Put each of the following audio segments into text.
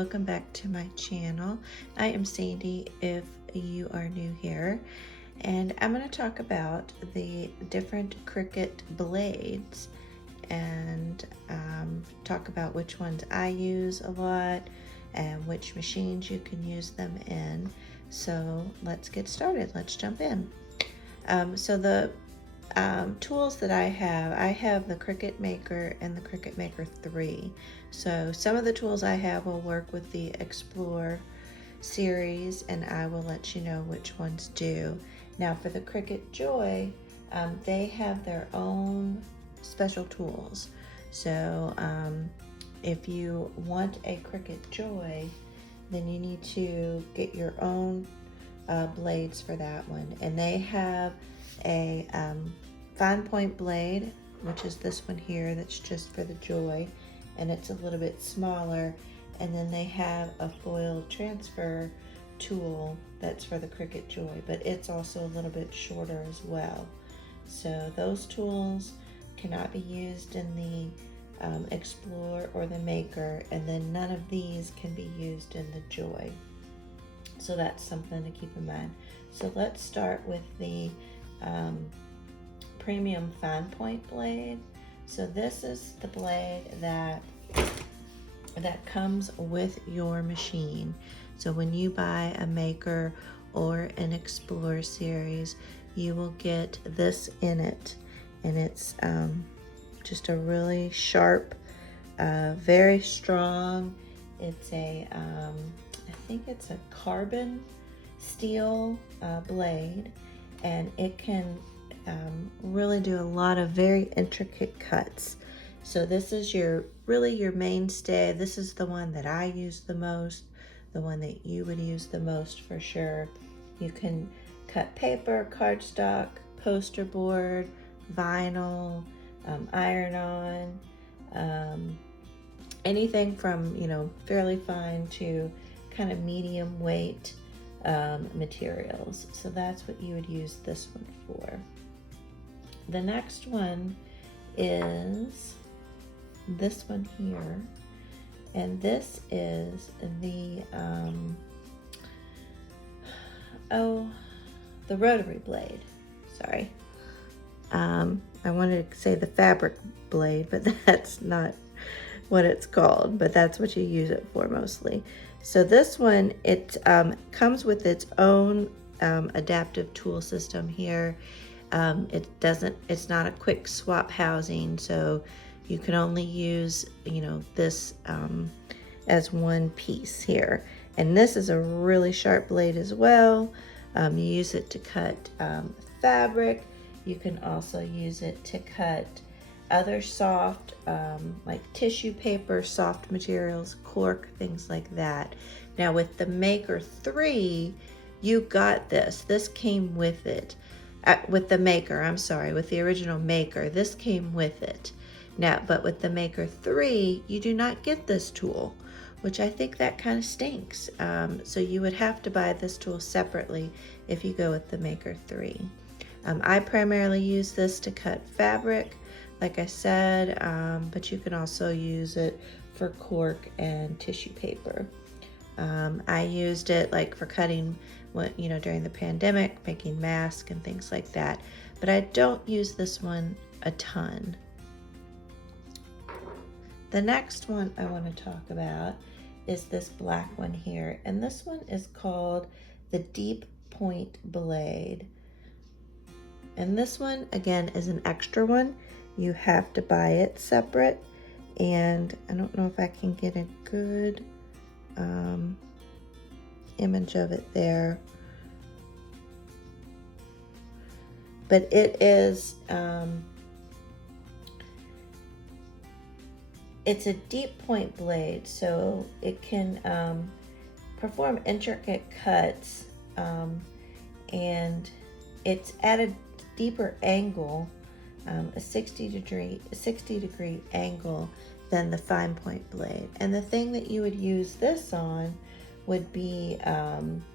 welcome back to my channel. I am Sandy if you are new here, and I'm going to talk about the different Cricut blades and talk about which ones I use a lot and which machines you can use them in. So let's get started. Let's jump in. So the tools that I have the Cricut Maker and the Cricut Maker 3. So some of the tools I have will work with the Explore series, and I will let you know which ones do. Now for the Cricut Joy, they have their own special tools. So if you want a Cricut Joy, then you need to get your own blades for that one. And they have a fine point blade, which is this one here, that's just for the Joy, and it's a little bit smaller. And then they have a foil transfer tool that's for the Cricut Joy, but it's also a little bit shorter as well. So those tools cannot be used in the Explore or the Maker, and then none of these can be used in the Joy. So that's something to keep in mind. So let's start with the premium fine point blade. So this is the blade that comes with your machine. So when you buy a Maker or an Explore series, you will get this in it, and it's just a really sharp, very strong. It's a I think it's a carbon steel blade, and it can really do a lot of very intricate cuts. So this is really your mainstay. This is the one that I use the most, the one that you would use the most for sure. You can cut paper, cardstock, poster board, vinyl, iron-on, anything from fairly fine to kind of medium weight materials. So that's what you would use this one for. The next one is this one here, and this is the the rotary blade. Sorry, I wanted to say the fabric blade, but that's not what it's called, but that's what you use it for mostly. So this one, it comes with its own adaptive tool system here. It's not a quick swap housing, so you can only use this as one piece here. And this is a really sharp blade as well. You use it to cut fabric. You can also use it to cut other soft like tissue paper, soft materials, cork, things like that. Now with the Maker 3, you got this came with it. With the Maker, I'm sorry, with the original Maker, this came with it. Now, but with the Maker 3, you do not get this tool, which I think that kind of stinks. So you would have to buy this tool separately if you go with the Maker 3. I primarily use this to cut fabric, like I said, but you can also use it for cork and tissue paper. I used it like for cutting, during the pandemic, making masks and things like that, but I don't use this one a ton. The next one I want to talk about is this black one here, and this one is called the Deep Point Blade. And this one, again, is an extra one. You have to buy it separate, and I don't know if I can get a good image of it there, but it is it's a deep point blade, so it can perform intricate cuts, and it's at a deeper angle, a 60 degree angle than the fine point blade. And the thing that you would use this on would be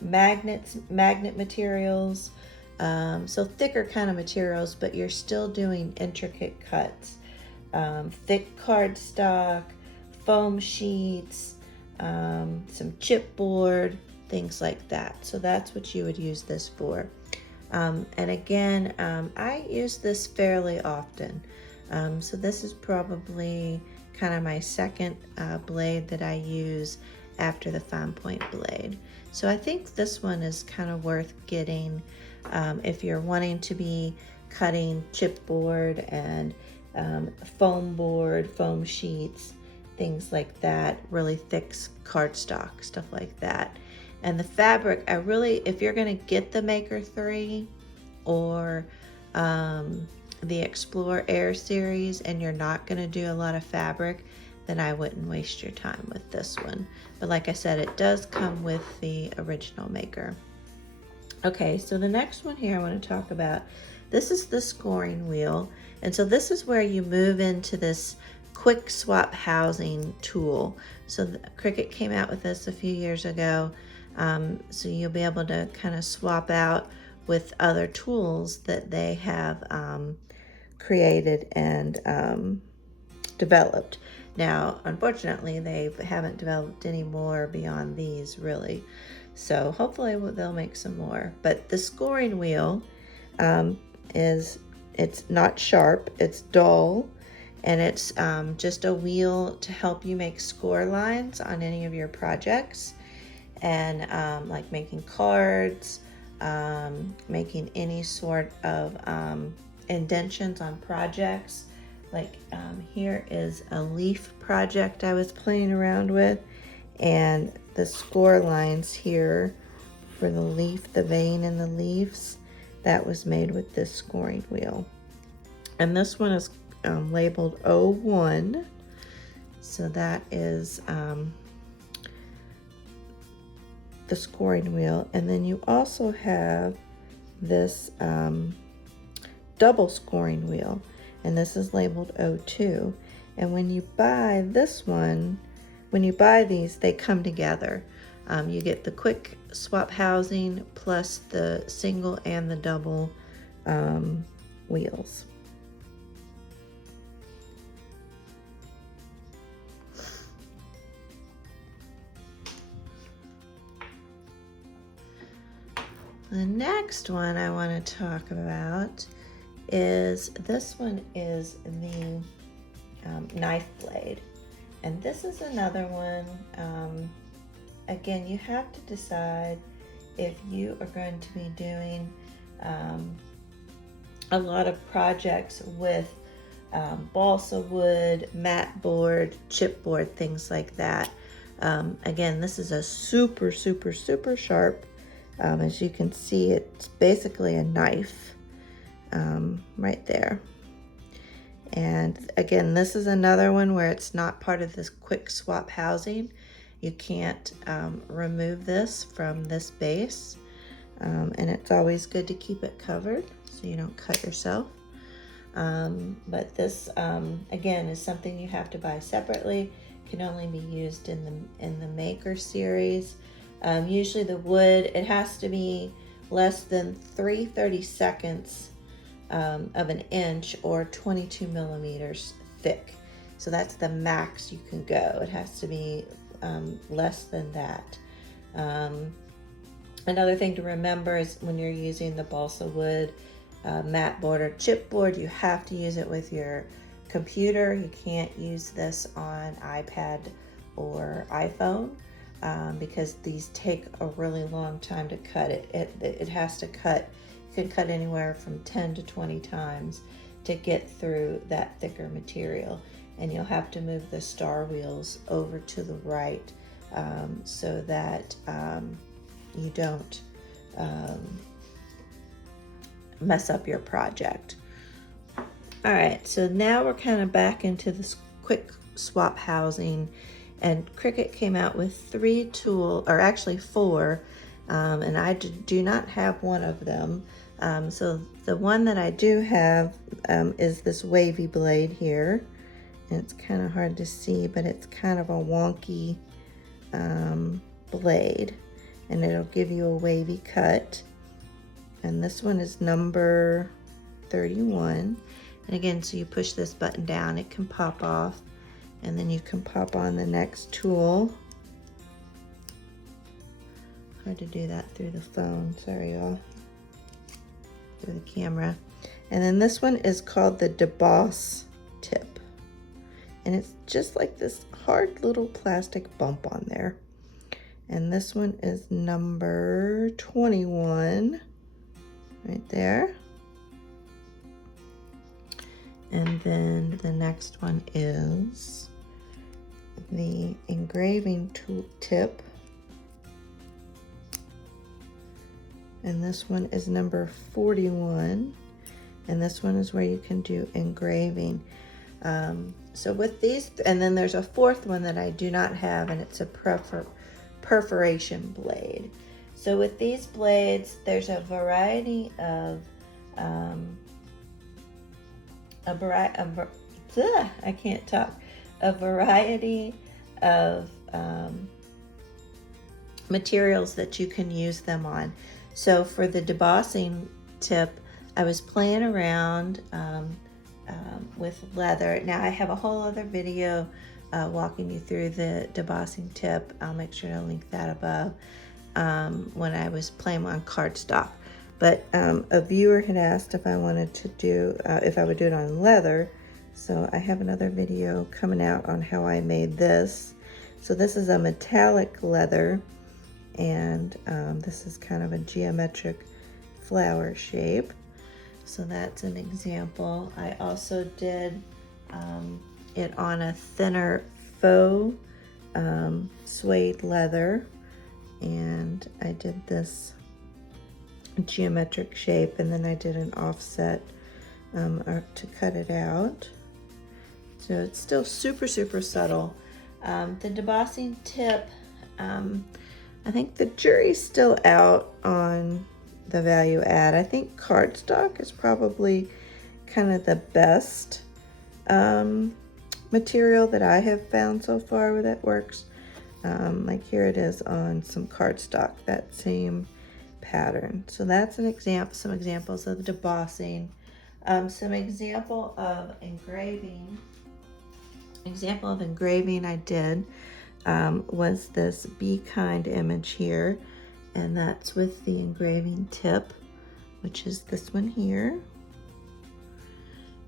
magnet materials, so thicker kind of materials, but you're still doing intricate cuts. Thick cardstock, foam sheets, some chipboard, things like that. So that's what you would use this for. And again, I use this fairly often. So this is probably kind of my second blade that I use after the fine point blade. So I think this one is kind of worth getting if you're wanting to be cutting chipboard and foam board, foam sheets, things like that, really thick cardstock, stuff like that. And the fabric, if you're gonna get the Maker 3 or the Explore Air series and you're not gonna do a lot of fabric, then I wouldn't waste your time with this one. But like I said, it does come with the original Maker. Okay, so the next one here I want to talk about, this is the scoring wheel. And so this is where you move into this quick swap housing tool. So Cricut came out with this a few years ago. So you'll be able to kind of swap out with other tools that they have created and developed. Now, unfortunately, they haven't developed any more beyond these, really. So hopefully they'll make some more. But the scoring wheel it's not sharp, it's dull, and it's just a wheel to help you make score lines on any of your projects. And like making cards, making any sort of indentions on projects. Like here is a leaf project I was playing around with, and the score lines here for the leaf, the vein in the leaves, that was made with this scoring wheel. And this one is labeled 01, so that is the scoring wheel. And then you also have this double scoring wheel, and this is labeled 02. And when you buy this one, when you buy these, they come together. You get the quick swap housing plus the single and the double wheels. The next one I want to talk about is, this one is the knife blade. And this is another one, again, you have to decide if you are going to be doing a lot of projects with balsa wood, mat board, chipboard, things like that. Again, this is a super, super, super sharp. As you can see, it's basically a knife right there. And again, this is another one where it's not part of this quick swap housing. You can't remove this from this base. And it's always good to keep it covered so you don't cut yourself. But this, again, is something you have to buy separately. Can only be used in the Maker series. Usually the wood, it has to be less than 3/32 of an inch or 22 millimeters thick. So that's the max you can go. It has to be less than that. Another thing to remember is when you're using the balsa wood mat board or chipboard, you have to use it with your computer. You can't use this on iPad or iPhone because these take a really long time to cut. It has to cut. You can cut anywhere from 10 to 20 times to get through that thicker material. And you'll have to move the star wheels over to the right so that you don't mess up your project. All right, so now we're kind of back into this quick swap housing, and Cricut came out with 3 tools, or actually 4, and I do not have one of them. So the one that I do have is this wavy blade here. And it's kind of hard to see, but it's kind of a wonky blade, and it'll give you a wavy cut. And this one is number 31. And again, so you push this button down, it can pop off, and then you can pop on the next tool. Hard to do that through the phone, sorry y'all, through the camera. And then this one is called the deboss tip. And it's just like this hard little plastic bump on there. And this one is number 21, right there. And then the next one is the engraving tool tip. And this one is number 41. And this one is where you can do engraving. So with these, and then there's a fourth one that I do not have, and it's a perforation blade. So with these blades, there's a variety of, I can't talk, a variety of materials that you can use them on. So for the debossing tip, I was playing around with leather. Now I have a whole other video walking you through the debossing tip. I'll make sure to link that above, when I was playing on cardstock. But a viewer had asked if I wanted to do, if I would do it on leather. So I have another video coming out on how I made this. So this is a metallic leather, and this is kind of a geometric flower shape. So that's an example. I also did it on a thinner faux suede leather, and I did this geometric shape, and then I did an offset to cut it out. So it's still super subtle. The debossing tip, I think the jury's still out on the value add. I think cardstock is probably kind of the best material that I have found so far that works. Like here it is on some cardstock, that same pattern. So that's an example, some examples of the debossing. Some example of engraving. Example of engraving I did was this Be Kind image here, and that's with the engraving tip, which is this one here.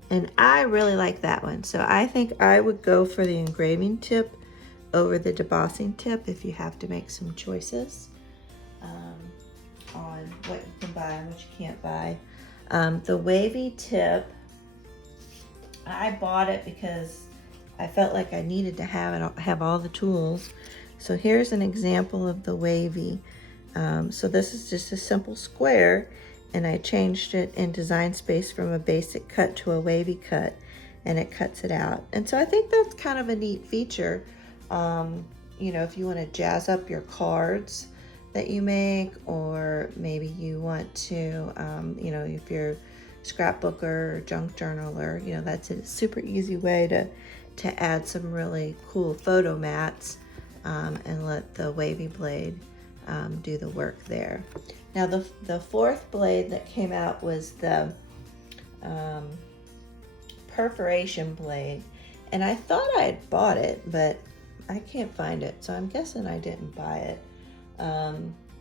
And I really like that one, so I think I would go for the engraving tip over the debossing tip if you have to make some choices on what you can buy and what you can't buy. The wavy tip, I bought it because I felt like I needed to have all the tools. So here's an example of the wavy. So this is just a simple square, and I changed it in Design Space from a basic cut to a wavy cut, and it cuts it out. And so I think that's kind of a neat feature. You know, if you want to jazz up your cards that you make, or maybe you want to, you know, if you're a scrapbooker or junk journaler, you know, that's a super easy way to add some really cool photo mats, and let the wavy blade do the work there. Now the fourth blade that came out was the perforation blade, and I thought I had bought it, but I can't find it, so I'm guessing I didn't buy it.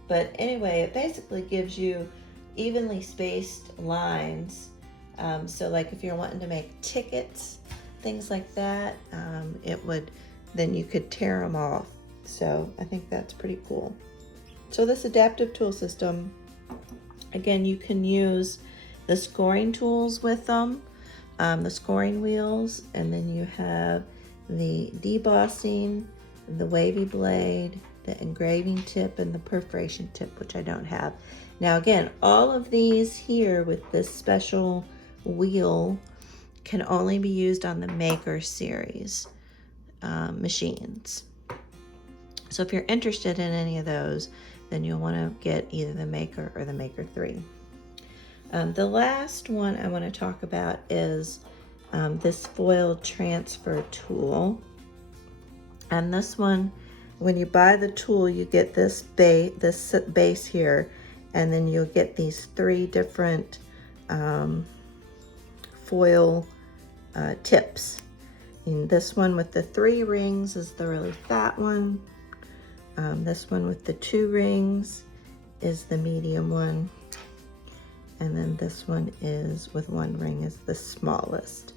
But anyway, it basically gives you evenly spaced lines. So like if you're wanting to make tickets, things like that, then you could tear them off. So I think that's pretty cool. So this adaptive tool system, again, you can use the scoring tools with them, the scoring wheels, and then you have the debossing, the wavy blade, the engraving tip, and the perforation tip, which I don't have. Now again, all of these here with this special wheel can only be used on the Maker series machines. So if you're interested in any of those, then you'll want to get either the Maker or the Maker 3. The last one I want to talk about is this foil transfer tool. And this one, when you buy the tool, you get this base here, and then you'll get these 3 different foil tips. And this one with the 3 rings is the really fat one. This one with the 2 rings is the medium one. And then this one is with 1 ring is the smallest.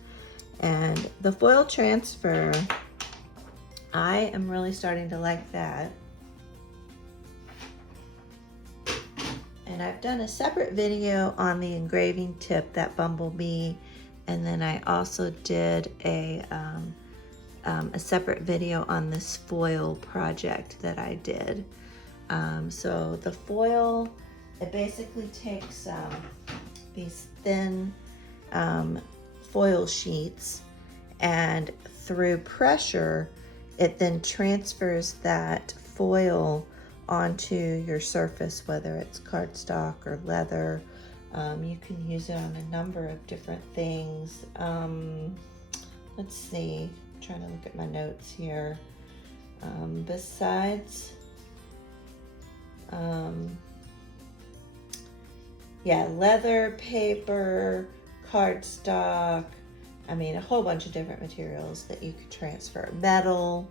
And the foil transfer, I am really starting to like that. And I've done a separate video on the engraving tip, that bumblebee, and then I also did a separate video on this foil project that I did. So the foil, it basically takes these thin foil sheets, and through pressure, it then transfers that foil onto your surface, whether it's cardstock or leather. You can use it on a number of different things. Let's see, I'm trying to look at my notes here. Besides, yeah, leather, paper, cardstock, I mean, a whole bunch of different materials that you could transfer. Metal,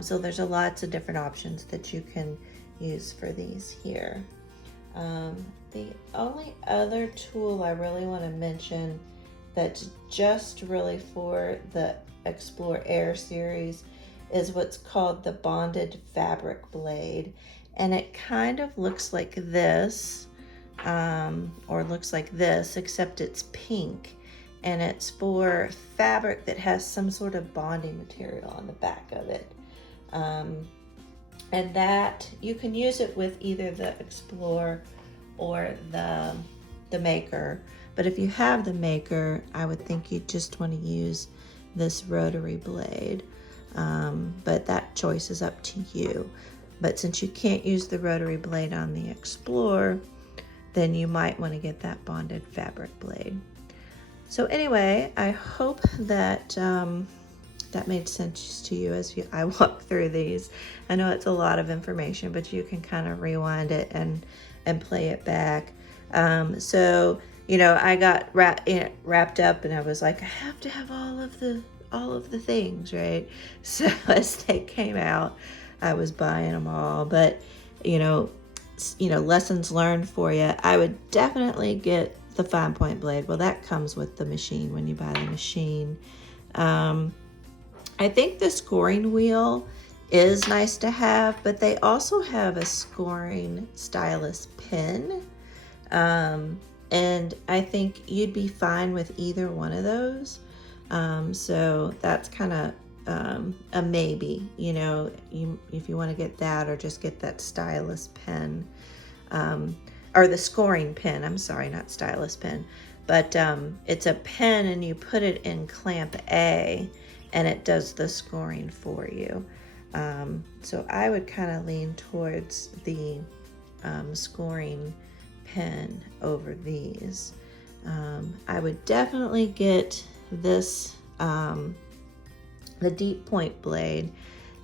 so there's lots of different options that you can use for these here. The only other tool I really want to mention that's just really for the Explore Air series is what's called the bonded fabric blade. And it kind of looks like this, or looks like this, except it's pink. And it's for fabric that has some sort of bonding material on the back of it. And that, you can use it with either the Explore or the Maker. But if you have the Maker, I would think you just want to use this rotary blade. But that choice is up to you. But since you can't use the rotary blade on the Explore, then you might want to get that bonded fabric blade. So anyway, I hope that that made sense to you as I walk through these. I know it's a lot of information, but you can kind of rewind it and play it back. So, you know, I got wrapped up, and I was like, I have to have all of the things, right? So as they came out, I was buying them all. But you know, lessons learned for you. I would definitely get the 5-point blade. Well, that comes with the machine when you buy the machine. I think the scoring wheel is nice to have, but they also have a scoring stylus pen. And I think you'd be fine with either one of those. So that's kind of a maybe, you know, if you want to get that, or just get that stylus pen, or the scoring pen. I'm sorry, not stylus pen, but it's a pen, and you put it in clamp A, and it does the scoring for you. So I would kind of lean towards the scoring pen over these. I would definitely get this, the deep point blade.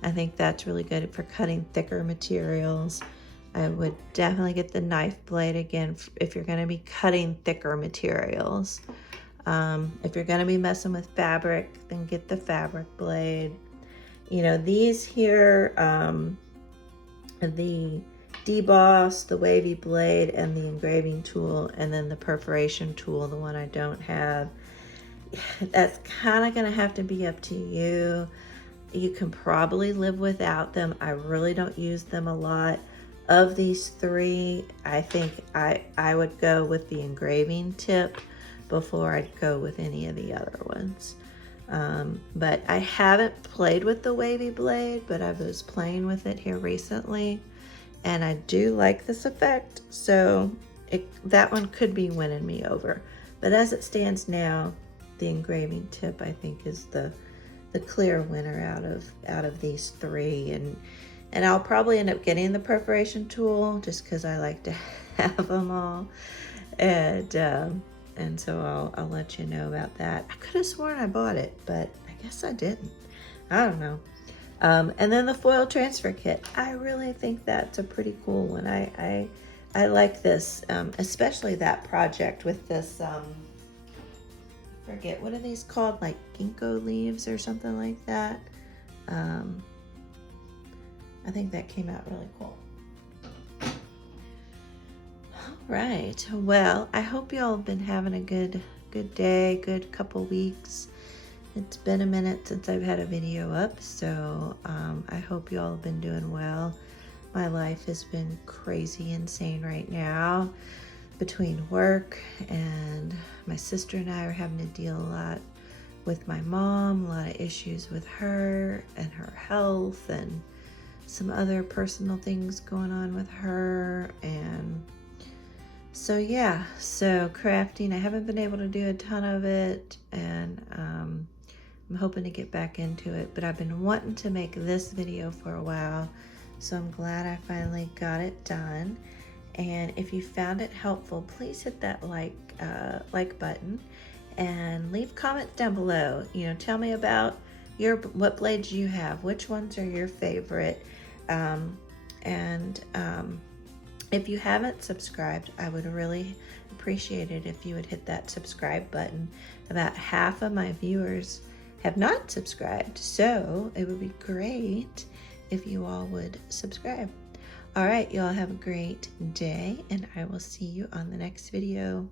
I think that's really good for cutting thicker materials. I would definitely get the knife blade again if you're going to be cutting thicker materials. If you're going to be messing with fabric, then get the fabric blade. You know, these here, the deboss, the wavy blade, and the engraving tool, and then the perforation tool, the one I don't have, that's kind of going to have to be up to you. You can probably live without them. I really don't use them a lot. Of these three, I think I would go with the engraving tip before I'd go with any of the other ones. But I haven't played with the wavy blade, but I was playing with it here recently, and I do like this effect, so that one could be winning me over. But as it stands now, the engraving tip, I think, is the clear winner out of these three. And I'll probably end up getting the perforation tool just because I like to have them all. And so I'll let you know about that. I could have sworn I bought it, but I guess I didn't. I don't know. And then the foil transfer kit. I really think that's a pretty cool one. I like this, especially that project with this, I forget, what are these called? Like ginkgo leaves or something like that. I think that came out really cool. Right. Well, I hope y'all have been having a good day, good couple weeks. It's been a minute since I've had a video up, so I hope y'all have been doing well. My life has been crazy insane right now between work, and my sister and I are having to deal a lot with my mom, a lot of issues with her and her health, and some other personal things going on with her. And so yeah, so crafting, I haven't been able to do a ton of it, and I'm hoping to get back into it, but I've been wanting to make this video for a while, so I'm glad I finally got it done. And if you found it helpful, please hit that like button and leave comments down below. You know, tell me about what blades you have, which ones are your favorite, if you haven't subscribed, I would really appreciate it if you would hit that subscribe button. About half of my viewers have not subscribed, so it would be great if you all would subscribe. All right, y'all have a great day, and I will see you on the next video.